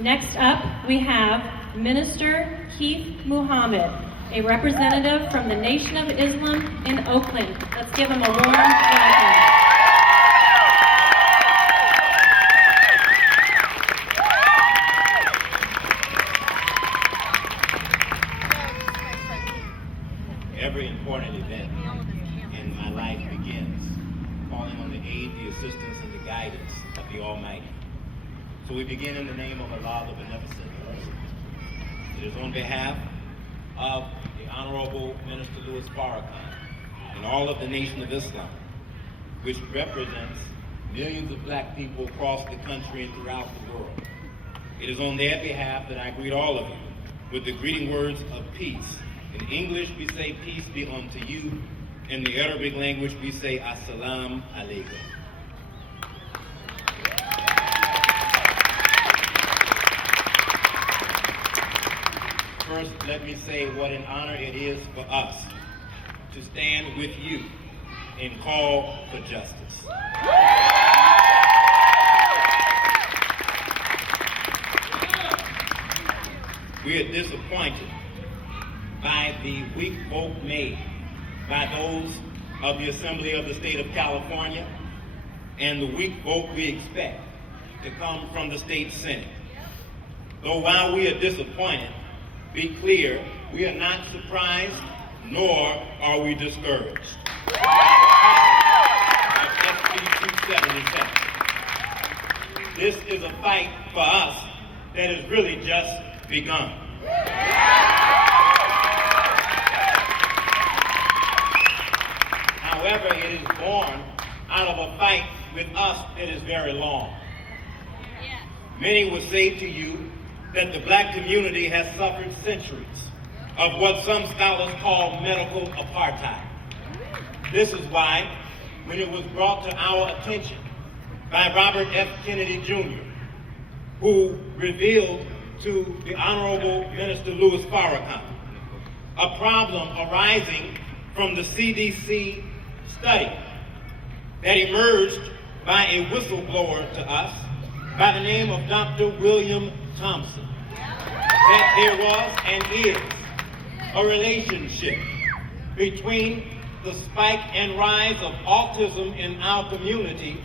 Next up, we have Minister Keith Muhammad, a representative from the Nation of Islam in Oakland. Let's give him a warm welcome. Every important event in my life begins calling on the aid, the assistance, and the guidance of the Almighty. So we begin in the name of Allah, the Beneficent. It is on behalf of the Honorable Minister Louis Farrakhan and all of the Nation of Islam, which represents millions of black people across the country and throughout the world. It is on their behalf that I greet all of you with the greeting words of peace. In English, we say, peace be unto you. In the Arabic language, we say, Assalamu alaikum. First, let me say what an honor it is for us to stand with you and call for justice. We are disappointed by the weak vote made by those of the Assembly of the State of California and the weak vote we expect to come from the state Senate. Though while we are disappointed, be clear, we are not surprised, nor are we discouraged. SB277. This is a fight for us that has really just begun. However, it is born out of a fight with us that is very long. Many would say to you that the black community has suffered centuries of what some scholars call medical apartheid. This is why, when it was brought to our attention by Robert F. Kennedy Jr., who revealed to the Honorable Minister Louis Farrakhan a problem arising from the CDC study that emerged by a whistleblower to us by the name of Dr. William Thompson, that there was and is a relationship between the spike and rise of autism in our community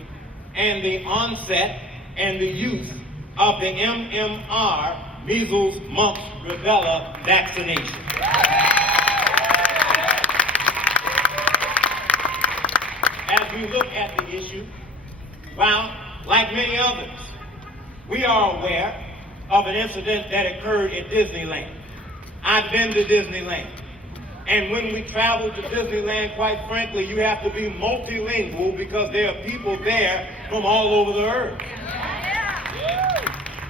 and the onset and the use of the MMR, measles, mumps, rubella vaccination. As we look at the issue, while, like many others, we are aware of an incident that occurred at Disneyland. I've been to Disneyland. And when we travel to Disneyland, quite frankly, you have to be multilingual because there are people there from all over the earth.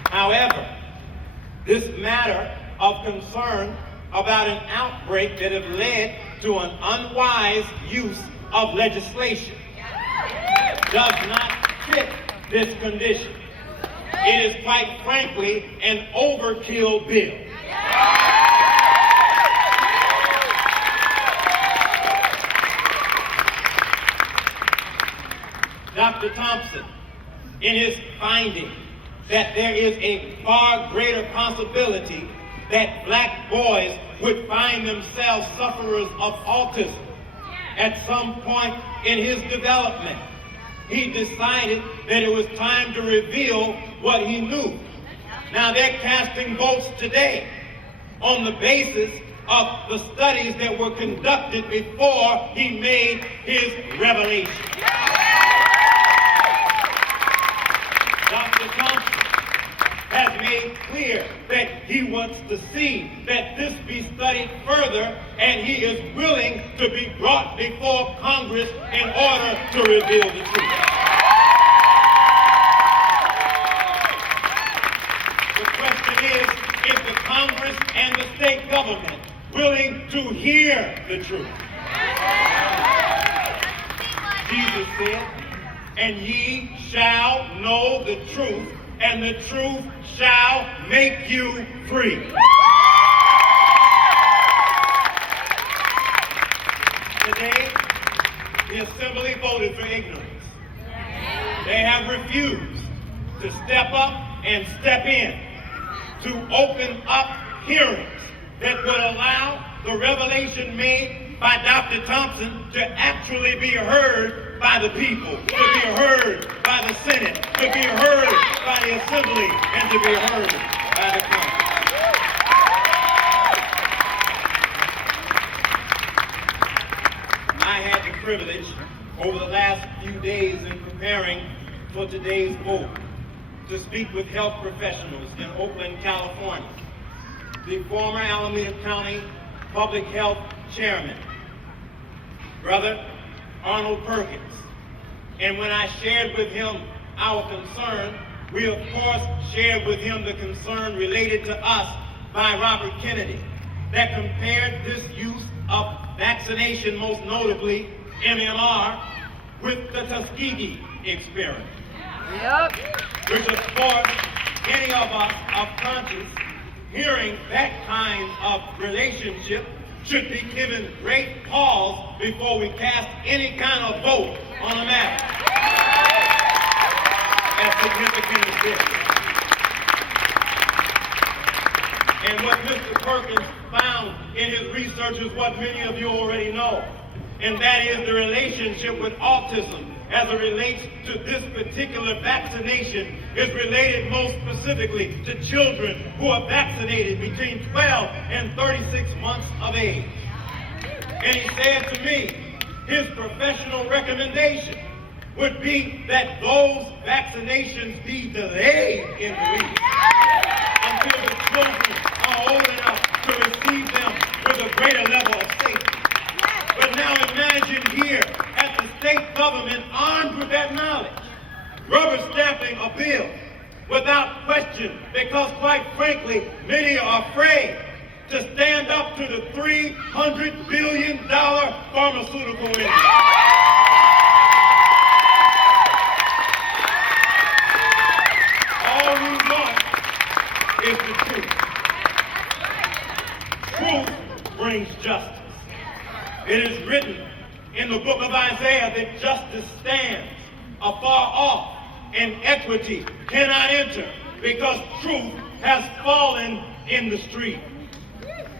However, this matter of concern about an outbreak that has led to an unwise use of legislation does not fit this condition. It is, quite frankly, an overkill bill. Dr. Thompson, in his finding that there is a far greater possibility that black boys would find themselves sufferers of autism at some point in his development, he decided that it was time to reveal what he knew. Now they're casting votes today on the basis of the studies that were conducted before he made his revelation. Dr. Thompson has made clear that he wants to see that this be studied further, and he is willing to be brought before Congress in order to reveal the truth. The question is the Congress and the state government willing to hear the truth? Jesus said, "And ye shall know the truth, and the truth shall make you free." Today, the Assembly voted for ignorance. They have refused to step up and step in to open up hearings that would allow the revelation made by Dr. Thompson to actually be heard by the people, to be heard by the Senate, to be heard by the Assembly, and to be heard by the Congress. I had the privilege over the last few days in preparing for today's vote to speak with health professionals in Oakland, California, the former Alameda County Public Health Chairman, Brother Arnold Perkins. And when I shared with him our concern, we of course shared with him the concern related to us by Robert Kennedy that compared this use of vaccination, most notably MMR, with the Tuskegee experiment. Yep. Which of course, any of us of conscience hearing that kind of relationship should be given great pause before we cast any kind of vote on a matter as significant as this. And what Mr. Perkins found in his research is what many of you already know, and that is the relationship with autism as it relates to this particular vaccination is related most specifically to children who are vaccinated between 12 and 36 months of age. And he said to me, his professional recommendation would be that those vaccinations be delayed in the week until the children are old enough to receive them with a greater level of safety. But now imagine here at the state government armed with that knowledge, rubber stamping a bill without question because quite frankly, many are afraid to stand up to the $300 billion pharmaceutical industry. All we want is the truth. Truth brings justice. It is written in the book of Isaiah that justice stands afar off and equity cannot enter because truth has fallen in the street.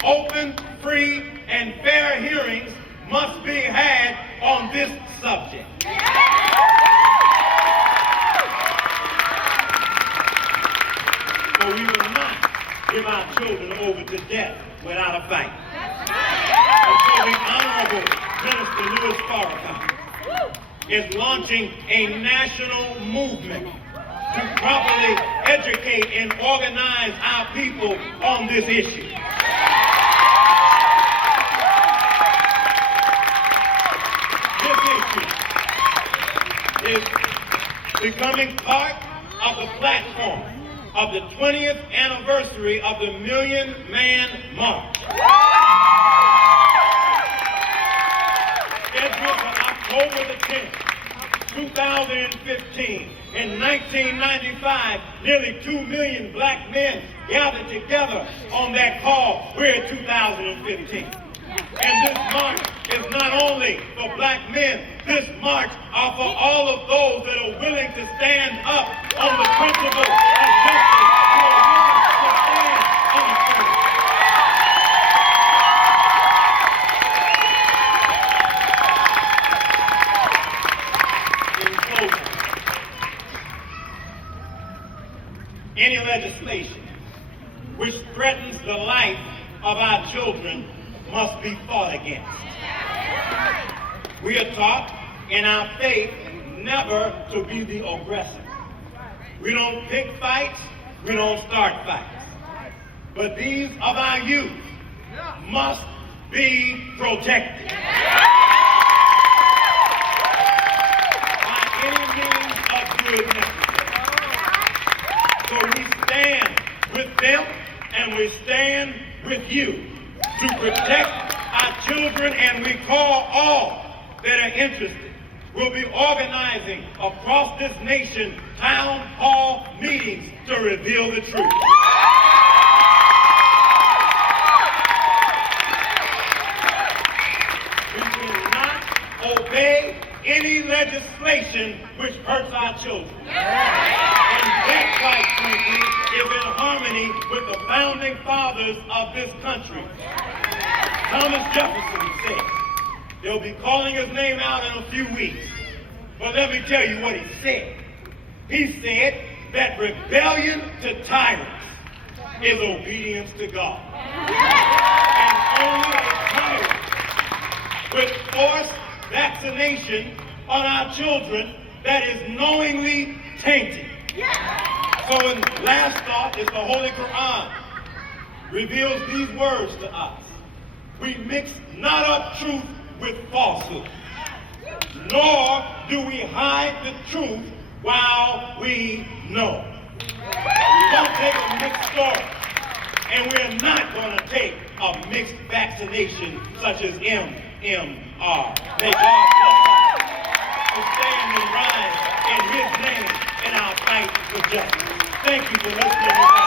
Open, free, and fair hearings must be had on this subject. For we will not give our children over to death without a fight. And so the Honorable Minister Louis Farrakhan is launching a national movement to properly educate and organize our people on this issue. This issue is becoming part of the platform of the 20th anniversary of the Million Man March. Scheduled for October the 10th, 2015. In 1995, nearly 2 million black men gathered together on that call. We're in 2015. And this march is not only for black men, this march are for all of those that are willing to stand up on the principle of justice, who are willing to stand on the truth. In closing, any legislation which threatens the life of our children must be fought against. We are taught in our faith never to be the aggressor. We don't pick fights, we don't start fights. But these of our youth must be protected. By any means of good necessary. So we stand with them and we stand with you to protect our children, and we call all that are interested. We'll be organizing across this nation town hall meetings to reveal the truth. We cannot obey any legislation which hurts our children. And that, quite frankly, is in harmony with the founding fathers of this country. Thomas Jefferson said, they'll be calling his name out in a few weeks. But let me tell you what he said. He said that rebellion to tyrants is obedience to God. And only a tyrant with forced vaccination on our children that is knowingly tainted. So in last thought is the Holy Quran reveals these words to us. We mix not up truth with falsehood, nor do we hide the truth while we know. We don't take a mixed story, and we're not going to take a mixed vaccination such as MMR. May God bless us to stand and rise in His name in our fight for justice. Thank you for listening.